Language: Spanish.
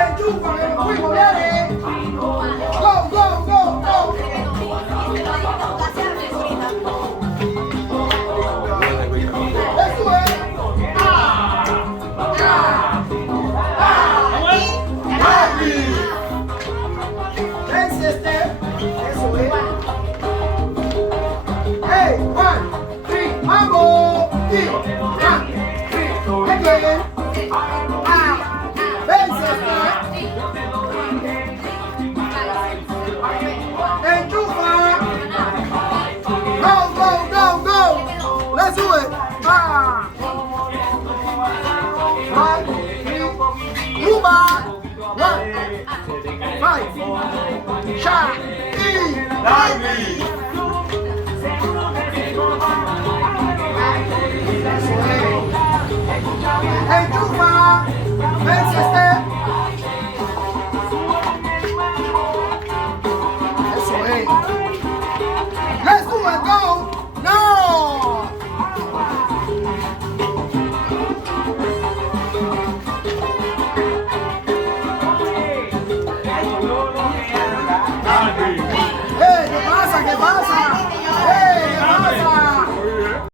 Enchufa, que nos fuimos, dale. Go, go, go, go. Eso es. Happy. Dance step. Eso es. Hey, 1, 3, mambo. 1, 3, again. Dance step. Enchufa. Go, go, go, go. Let's do it. 1, 3, Cuba. 1, 5, shot, Ivy. Enchufa. Ven,